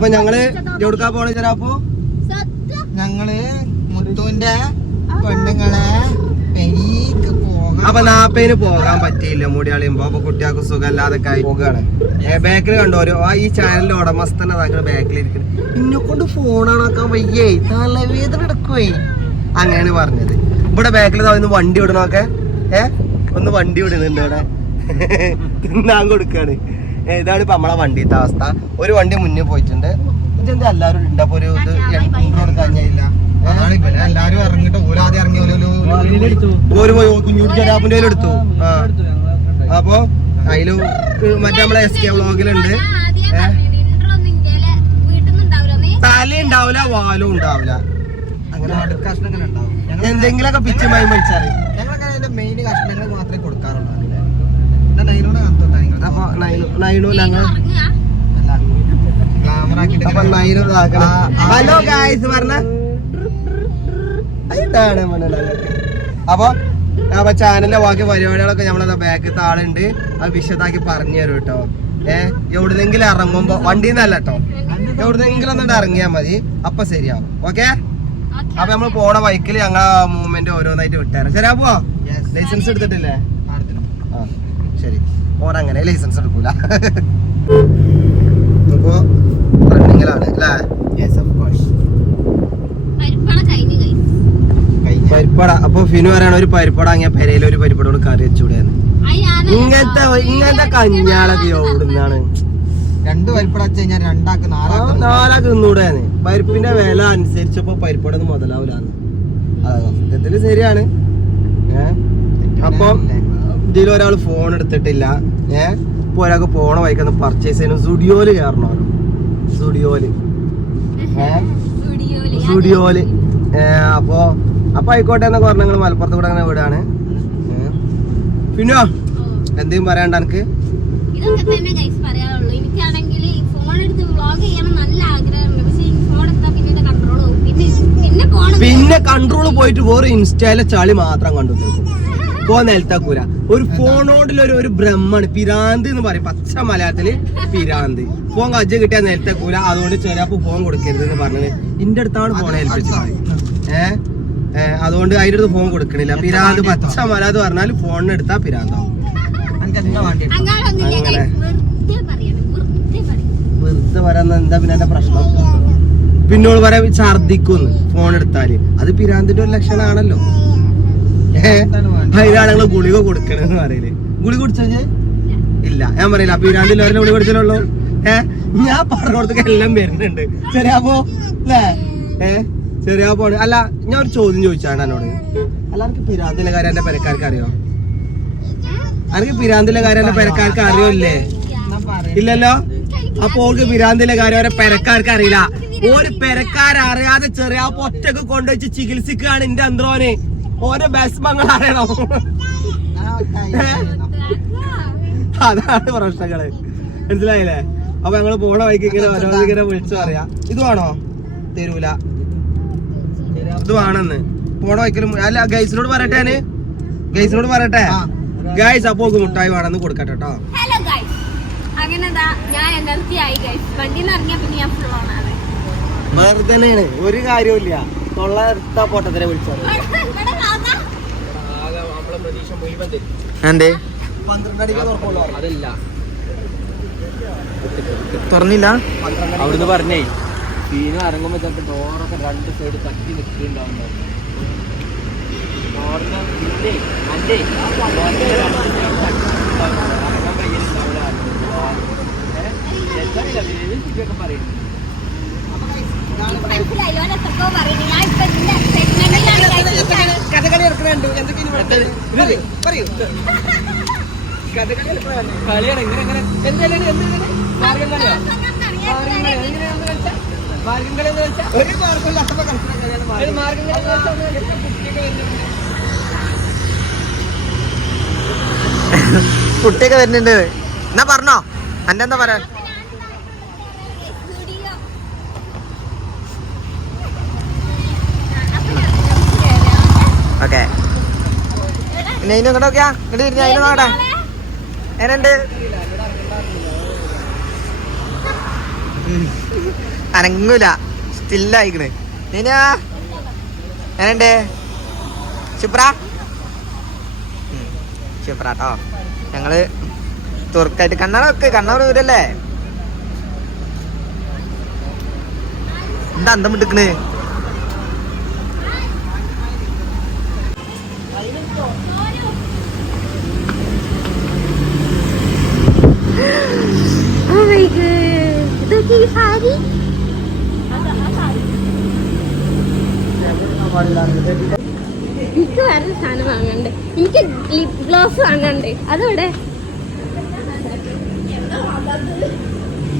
അപ്പൊ ഞങ്ങൾ എവിടുക്കാ പോണ ചെറാപ്പോ? സത്യം. ഞങ്ങൾ മുത്തുവിന്റെ പെണ്ണുങ്ങളെ പെരീക്ക് പോകാം അപ്പൊ നാപ്പേന് പോകാൻ പറ്റിയില്ല മുടിയാളിയുമ്പോ. അപ്പൊ കുട്ടികൾക്ക് സുഖമല്ലാതെ പോകാണ് ബാക്കിൽ കണ്ടോ? ഒരു ആ ഈ ചാനലിന്റെ ഉടമസ്ഥനെ താങ്കൾ ബാക്കിൽ ഇരിക്കുന്നത് ഇന്നെ കൊണ്ട് ഫോണാണാക്കാൻ വയ്യേ. തലവേദന എടുക്കുവേ. അങ്ങനെയാണ് പറഞ്ഞത്. ഇവിടെ ബാക്കിൽ ഒന്ന് വണ്ടി വിടണൊക്കെ ഏ? ഒന്ന് വണ്ടി വിടുന്നുണ്ട് ഇവിടെ. തിന്നാൻ കൊടുക്കാണ്. ഇതാണ് ഇപ്പൊ നമ്മളെ വണ്ടിത്തെ അവസ്ഥ. ഒരു വണ്ടി മുന്നേ പോയിട്ടുണ്ട്. ഇതെന്താ എല്ലാരും ഉണ്ട്? അപ്പൊ ഒരു ഇത് ഇവർ എല്ലാരും ഇറങ്ങിട്ട് ഓലാദ്യം ഇറങ്ങി ഓലോ ഒരു പോയി ആ അപ്പൊ അതിൽ മറ്റേ നമ്മളെ എസ് കെ വ്ളോഗിലുണ്ട്. തല ഉണ്ടാവില്ല വാലും ഉണ്ടാവില്ല. ഞങ്ങൾ എന്തെങ്കിലൊക്കെ പിച്ച് മൈ മരിച്ചാൽ ഞങ്ങളങ്ങനെ മെയിൻ കഷ്ണങ്ങൾ മാത്രമേ കൊടുക്കാറുള്ളൂ നൈനോട്. അപ്പൊ നൈനു നൈനു ഞങ്ങൾ. അപ്പൊ ആ, ആ. ഹലോ ഗായ്സ് പറഞ്ഞ. ഇതാണ്. അപ്പൊ അപ്പൊ ചാനലിലെ ബാക്കി പരിപാടികളൊക്കെ നമ്മളെ ബാക്ക് ആളുണ്ട്. അത് വിശദാക്കി പറഞ്ഞു തരും കേട്ടോ. ഏഹ് എവിടുന്നെങ്കിലും ഇറങ്ങുമ്പോ വണ്ടിന്നല്ല കേട്ടോ. എവിടുന്നെങ്കിലും എന്നിട്ട് ഇറങ്ങിയാൽ മതി. അപ്പൊ ശരിയാവും. ഓക്കെ അപ്പൊ നമ്മൾ പോണ ബൈക്കിൽ ഞങ്ങൾ മൂവ്മെന്റ് ഓരോന്നായിട്ട് വിട്ടുതരാം ശരിയാ പോ ലൈസൻസ് എടുത്തിട്ടില്ലേ? അടുത്തിടും. ആ അങ്ങനെ ഓരങ്ങനെ ലൈസൻസ് എടുക്കൂല ഇപ്പോ റണ്ണിങ്ങിലാണ് അല്ലേ പരിപ്പട അപ്പൊ ഫിനു പറയണ ഒരു പരിപ്പട വാങ്ങിയ പെരയിൽ ഒരു പരിപ്പടോട് കറി വെച്ചുകൂടെയാണ് ഇങ്ങനത്തെ ഇങ്ങനത്തെ കഞ്ഞാളൊക്കെ ഓടുന്നാണ് രണ്ട് പരിപ്പട വെച്ച് കഴിഞ്ഞാൽ രണ്ടാക്ക് നാലാക്ക് നാലാക്ക് തിന്നൂടെയാണ് പരിപ്പിന്റെ വില അനുസരിച്ചപ്പോ പരിപ്പട ഒന്നും മുതലാവൂലാന്ന്. അതെ സത്യത്തിൽ ശരിയാണ്. ഏഹ് അപ്പം ഇതിൽ ഒരാൾ ഫോൺ എടുത്തിട്ടില്ല. ഏ? ഇപ്പൊ ഒരാൾക്ക് പോണ വൈക്കുന്ന പർച്ചേസ് ചെയ്യണം സുഡിയോൽ കയറണം? സുഡിയോൽ സുഡിയോൽ സ്റ്റുഡിയോയിൽ. അപ്പൊ അപ്പൊ ആയിക്കോട്ടെ എന്നൊക്കെ പറഞ്ഞ നിങ്ങൾ മലപ്പുറത്ത് കൂടെ അങ്ങനെ വീടാണ്. പിന്നോ? എന്തെങ്കിലും പറയാണ്ട എനിക്ക് പിന്നെ കൺട്രോൾ പോയിട്ട് വേറെ ഇൻസ്റ്റയിലെ ചളി മാത്രം കണ്ടു തീർക്കും പോ നിലത്താക്കൂല ഒരു ഫോണോടിലൊരു ഒരു ബ്രഹ്മണ് പിരാന്ത് എന്ന് പറയും. പച്ച മലയാളത്തിൽ പിരാന്ത്. ഫോൺ കജ്ജ കിട്ടിയാൽ നിലത്താക്കൂല അതുകൊണ്ട് ചെറിയപ്പോ ഫോൺ കൊടുക്കരുത് എന്ന് പറഞ്ഞത് ഇന്റെ അടുത്താണ് ഫോൺ ഏൽപ്പിച്ചത്. ഏ? ഏ, അതുകൊണ്ട് അതിന്റെ അടുത്ത് ഫോൺ കൊടുക്കണില്ല. പിരാന്ത് പച്ച മലയാളത്ത് പറഞ്ഞാൽ ഫോണിന് എടുത്താ പിരാന്താവും. അങ്ങനെ. വെറുതെ പറയാൻ എന്താ പിന്നെ എന്റെ പ്രശ്നം? പിന്നോട് പറയാ ഛർദിക്കുന്നു ഫോൺ എടുത്താൽ. അത് പിരാന്തിന്റെ ഒരു ലക്ഷണമാണല്ലോ ഏഹ് അതിനാണ് ഞങ്ങൾ ഗുളിക കൊടുക്കണെന്ന് പറയൽ. ഗുളിക കുടിച്ചു ഇല്ല ഞാൻ പറയില്ല അപ്പൊ പിരാന്തിൽ ഒരെണ്ണം ഗുളി കുടിച്ചല്ലോ ഏഹ് ഞാൻ പറഞ്ഞോടത്തൊക്കെ എല്ലാം വരുന്നുണ്ട്. ചെറിയാപ്പോ അല്ലേ ഏഹ് ചെറിയാപ്പോ അല്ല ഞാൻ ഒരു ചോദ്യം ചോദിച്ചാണ് എന്നോട്. അല്ല എനിക്ക് പിരാന്തിലെ കാര്യം എന്റെ പെരക്കാർക്ക് അറിയോ? എനിക്ക് പിരാന്തിലെ കാര്യം എന്റെ പെരക്കാർക്ക് അറിയോ ഇല്ലേ ഇല്ലല്ലോ? അപ്പൊ ഓൾക്ക് പിരാന്തിലെ കാര്യം അവരെ പെരക്കാർക്ക് അറിയില്ല. ഒരു പെരക്കാരറിയാതെ ചെറിയ ഒറ്റയ്ക്ക് കൊണ്ടുവച്ച് ചികിത്സിക്കുകയാണ് എന്റെ അന്ത്രോന്. ഓരോ ബസ്മങ്ങൾ അറിയണം അതാണ് പ്രശ്നങ്ങൾ. മനസ്സിലായില്ലേ? അപ്പൊ ഞങ്ങൾ പോണ വഴിക്ക് ഇങ്ങനെ ഓരോന്ന് ഇങ്ങനെ വിളിച്ചു പറയാ. ഇതുവാണോ വേണോ തരൂല. ഇത് വേണമെന്ന് പോണ വഴിക്കലും അല്ല ഗൈസിനോട് പറയട്ടെ ഞാൻ. ഗൈസിനോട് പറയട്ടെ. ഗൈസ് അപ്പൊ മുട്ടായി വേണമെന്ന് കൊടുക്കട്ടെ കേട്ടോ ഹലോ ഗൈസ് അങ്ങനെ ദാ ഞാൻ എനർജി ആയി ഗൈസ് വണ്ടിയിൽ ഇറങ്ങിയ പിന്നെ ഞാൻ ഫുൾ ഓൺ ആണ്. വെറുതെ തന്നെയാണ് ഒരു കാര്യമില്ല തൊള്ള എടുത്താ പൊട്ടത്തിനെ വിളിച്ചത് അതല്ല. തുറന്നില്ല? അവിടുന്ന് പറഞ്ഞേ സീന ഇറങ്ങുമ്പോ ചിലപ്പോ ഡോറൊക്കെ രണ്ട് സൈഡ് തട്ടി നിൽക്കുന്നുണ്ടാവും ഡോറിന് ഇല്ലേ അല്ലേ ഡോറിന്റെ രണ്ട് side തട്ടി നിൽക്കുന്നുണ്ടാവും. ഇറങ്ങാൻ കഴിയുന്നുണ്ടാവില്ല. ഏ? എന്താണില്ല ഒക്കെ പറയും എനിക്ക് മനസ്സിലായില്ല. ഞാൻ ഇപ്പൊ ഇതിന്റെ സെഗ്മെന്റിലാണ് guys ഇരിക്കാണ്. കഥകളി ഇറക്കുന്നുണ്ട് എന്തൊക്കെയാണ് പറയൂ കളിയാണ് ഇങ്ങനെ ഇങ്ങനെ. എന്താണ് എന്താണ് മാർഗം മാർഗം കളി എന്ന് വെച്ചാൽ ഒരു മാർഗം മാർഗം. കളി എന്ന് വെച്ചാൽ ഒന്ന് എത്ര കുട്ടിയൊക്കെ വരുന്നുണ്ട്? കുട്ടിയൊക്കെ വരുന്നുണ്ട്. എന്നാ പറഞ്ഞോ? അന്റെ എന്താ പറയാ അതിന് ഇങ്ങോട്ട് നോക്കിയാ ഇങ്ങോട്ട് തിരിഞ്ഞ അതിന് നോക്കട്ടെ എങ്ങനെയുണ്ട്. അനങ്ങൂല. സ്റ്റില്ലായിക്കണ് നീനാ? എങ്ങനെയുണ്ട്? ശുപ്ര? കേട്ടോ ഞങ്ങൾ തുറക്കായിട്ട് കണ്ണടക്ക് കണ്ണൂർ വരല്ലേ എന്താ അന്തം വിട്ടിക്കണ് ഈ സാരി? എനിക്ക് വേറെ സാധനം വാങ്ങണ്ട് എനിക്ക് ലിപ് ഗ്ലോസ് വാങ്ങണ്ട് അതവിടെ.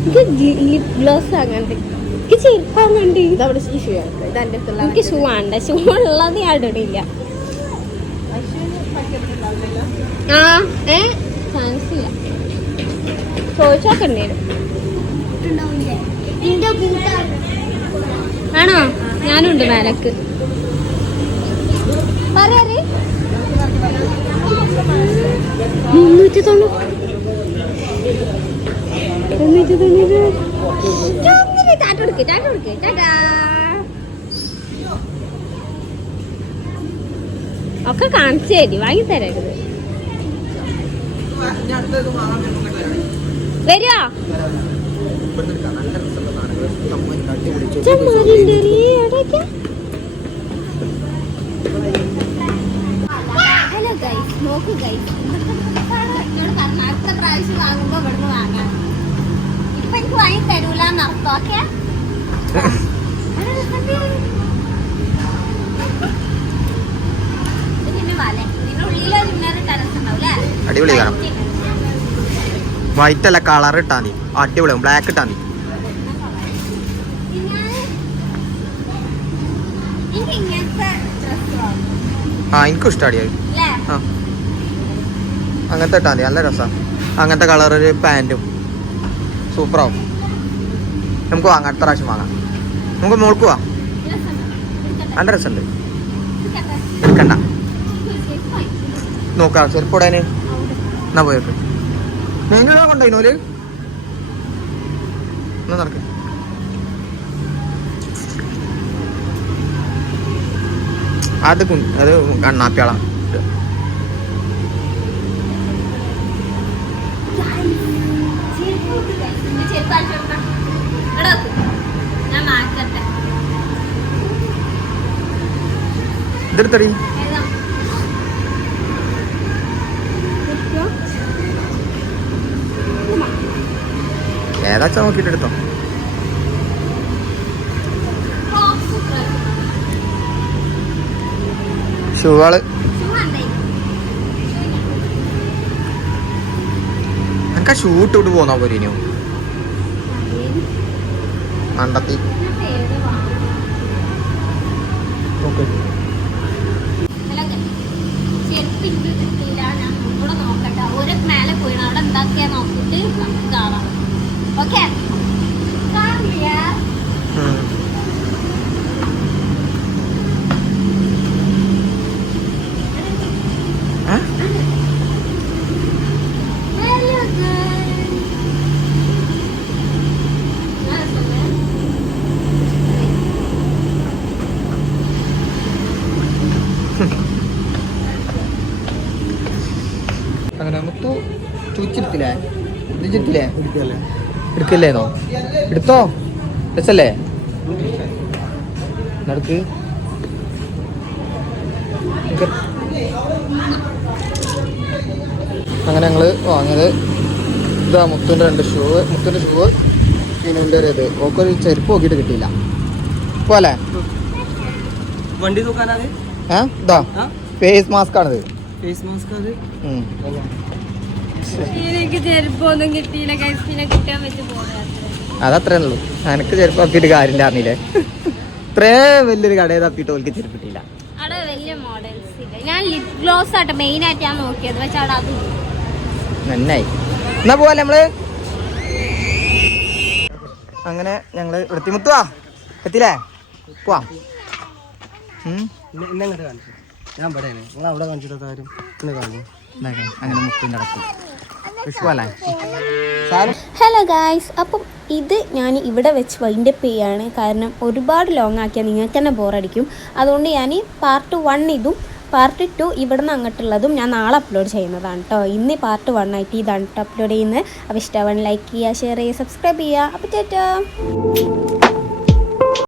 എനിക്ക് ലിപ് ഗ്ലോസ് വാങ്ങണ്ട് എനിക്ക് ചെരുപ്പ് വാങ്ങണ്ട് ഇതവിടെ ഷൂ എനിക്ക് ഷൂ വേണ്ട. ഷൂ ഉള്ളത് ഞാൻ ഇടണില്ല ആ ഏ? ചാൻസ് ഇല്ല. ചോദിച്ചോക്കണ്ടേ? ആണോ? ഞാനുണ്ട് മേലക്ക്. പറയാറ്. മുന്നൂറ്റി തൊണ്ണൂറ്റി മുന്നൂറ്റി തൊണ്ണൂറ് ടാറ്റ കൊടുക്ക് ടാറ്റ കൊടുക്ക് ടാറ്റാ ഒക്കെ കാണിച്ചു തരി വാങ്ങി തരരുത് വരുവാ ചെമ്മാരിന്റെ എവിടേക്കാ? ഹലോ ഗൈസ് നോക്കൂ ഗൈസ്. എന്നോട് പറഞ്ഞു അടുത്ത പ്രാവശ്യം വാങ്ങുമ്പോ ഇവിടുന്ന് വാങ്ങാം. ഇപ്പൊ എനിക്ക് വാങ്ങി തരൂല എന്നർത്ഥം ഓക്കെ? ഇതിന്റെ വല ഇതിന്റെ ഉള്ളിലൊരു ഇന്നൊരു ടെറസ് ഉണ്ടാവും അല്ലേ അടിപൊളി കാണാം. വൈറ്റ് അല്ല കളർ ഇട്ടാൽ മതി അടിപൊളിയാവും ബ്ലാക്ക് ഇട്ടാൽ മതി ആ എനിക്കും ഇഷ്ടമാടിയ ആ. അങ്ങനത്തെ ഇട്ടാൽ മതി നല്ല രസമാണ് അങ്ങനത്തെ കളർ ഒരു പാന്റും സൂപ്പറാവും നമുക്ക് വാങ്ങാം. അടുത്ത പ്രാവശ്യം വാങ്ങാം. നമുക്ക് മോൾക്ക് വാ. നല്ല രസമുണ്ട്. എടുക്കണ്ട. നോക്കാം ചെരുപ്പോടാന് എന്നാ പോയൊക്കെ? നിങ്ങൾ കൊണ്ടുപോയിനോൽ എന്നാ നടക്ക്. അത് കു- അത് കണ്ണാപ്പിയാളാ. ഞാൻ മാറ്റട്ടെ. ഇതെടുത്തടി. ഏതാച്ചാ നോക്കിയിട്ട് എടുത്തോ. ഷൂവാൾ? എനിക്ക് ആ ഷൂ ഇട്ടിട്ട് പോന്നാ പോരെ ഇനിയോ മണ്ടത്തി ഞാൻ ഏത് വാങ്ങണം? നോക്ക് ഹലോ guys. ചെരുപ്പ് എനിക്ക് കിട്ടിയില്ല ഞാൻ കൂടെ നോക്കട്ടെ ഒരു മേലെ പോയിണ് അവിടെ എന്താക്കിയാ നോക്കിട്ട് നമുക്ക് കാണാം ഓക്കെ കാണില്ല ഉം. ഏ? Hello guys. ഞാൻ രസമുണ്ട്. അങ്ങനെ മുത്തു ചൂച്ചെടുത്തില്ലേ ചുറ്റില്ലേ എടുക്കല്ലേന്നോ എടുത്തോ? രസല്ലേ? നടക്ക്. അങ്ങനെ ഞങ്ങൾ വാങ്ങിയത് ഇതാ മുത്തുന്റെ രണ്ട് ഷൂ. മുത്തുന്റെ ഷൂ പിന്നെ ഒരു ഇത്. ഓക്കൊരു ചെരുപ്പ് നോക്കിയിട്ട് കിട്ടിയില്ല. പോലെ വണ്ടി ഏ? ഇതാ. ഫേസ് മാസ്ക് ആണിത് ഫേസ് മാസ്ക്. എനിക്ക് ചെരുപ്പൊന്നും കിട്ടിയില്ല ഗൈസ് പിന്നെ കിട്ടാൻ പറ്റി പോകാൻ അതത്രേ ഉള്ളൂ. എനിക്ക് ചെരുപ്പ് തപ്പിയിട്ട് കാര്യമില്ല അറിഞ്ഞില്ലേ? ഇത്രേ വലിയൊരു കടയിൽ തപ്പിയിട്ട് ഓൾക്ക് ചെരുപ്പ് കിട്ടിയില്ല. അവിടെ വലിയ മോഡൽസ് ഇല്ല. ഞാൻ ലിപ് ഗ്ലോസ് ആട്ടെ മെയിൻ ആയിട്ട് ഞാൻ നോക്കിയത്. പക്ഷെ അവിടെ അതും നന്നായി. എന്നാ പോവല്ലേ നമ്മൾ? അങ്ങനെ ഞങ്ങൾ വൃത്തിമുത്തുവാ എത്തില്ലേ പോവാം. ഞാൻ നിങ്ങൾ അവിടെ കാണിച്ചിട്ട് ആരും ഇന്ന് കാണും ഇതാ അങ്ങനെ മുത്തും സാധനം ഹലോ ഗായ്സ് അപ്പം ഇത് ഞാൻ ഇവിടെ വെച്ച് വൈൻഡ് അപ്പ് ചെയ്യാണ്. കാരണം ഒരുപാട് ലോങ് ആക്കിയാൽ നിങ്ങൾക്ക് തന്നെ ബോറടിക്കും അതുകൊണ്ട് ഞാൻ പാർട്ട് വൺ ഇതും പാർട്ട് ടു ഇവിടെ നിന്ന് അങ്ങോട്ടുള്ളതും ഞാൻ നാളെ അപ്ലോഡ് ചെയ്യുന്നതാണ് കേട്ടോ ഇന്ന് പാർട്ട് വൺ ആയിട്ട് ഇതാണ് കേട്ടോ അപ്ലോഡ് ചെയ്യുന്നത്. അപ്പോൾ ഇഷ്ടമാണ് ലൈക്ക് ചെയ്യുക ഷെയർ ചെയ്യുക സബ്സ്ക്രൈബ് ചെയ്യുക. അപ്പോൾ ചേട്ടാ